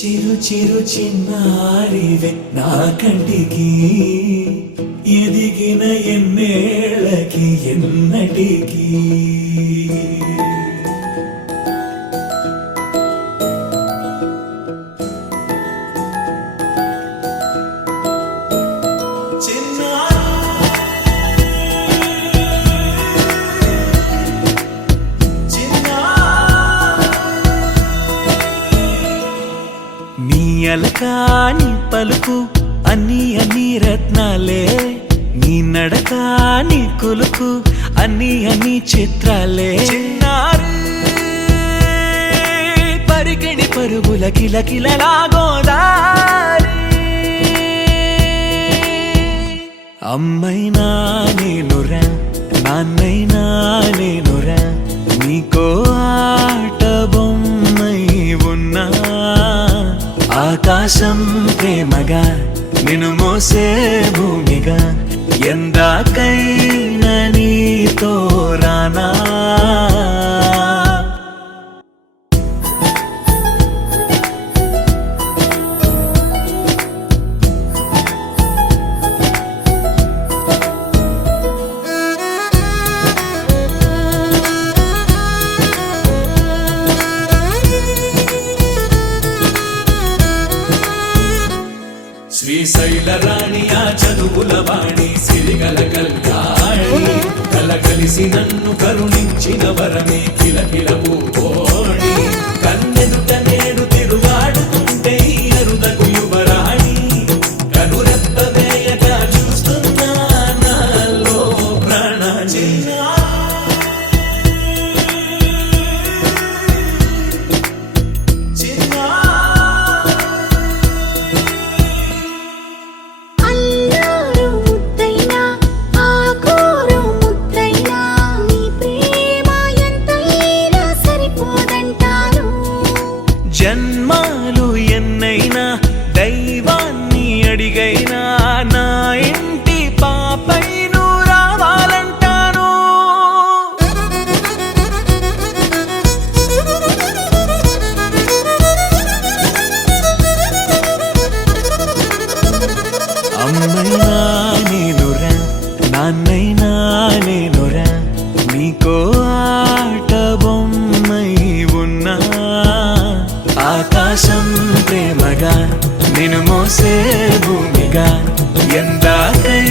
చిరు చిరు చిన్నారివే నా కంటికి ఎదిగిన ఎన్నేళ్ళకి ఎన్నటికి అలకాని పలుకు అన్ని అన్ని రత్నాలే నీ నడకాని కులుకు అన్ని అన్ని చిత్రాలే చిన్నారు పరికిణి పరుగుల కిలకిలలాగోదారి అమ్మైనా నేనురా నాన్నైనా నేనురా నీకో ఆట బొమ్మై ఉన్నా ఆకాశం ప్రేమగా నిన్ను మోసే భూమిగా ఎందాకైనా నీతో రానా శ్రీశైల రాణి ఆ చదువుల వాణి సిరిగల కల్యాణి కలగలిసి నన్ను కరుణించిన వరమే కిలకిల పూకోణి కన్నెదుట నేడు తిరుగాడుతుంటే అరుదకు యువరాణి కనురెప్ప వేయగా చూస్తున్నా నాలో ప్రాణ జన్మాలు ఎన్నైనా దైవాన్ని అడిగైనా నా ఇంటి పాపై నువ్వు రావాలంటాను అమ్మైనా నేనురా నాన్నైనా నేనురా నీకో ఆట బొమ్మై ఉన్నా ఆకాశం ప్రేమగా నిన్ను మోసే భూమిగా ఎందాకై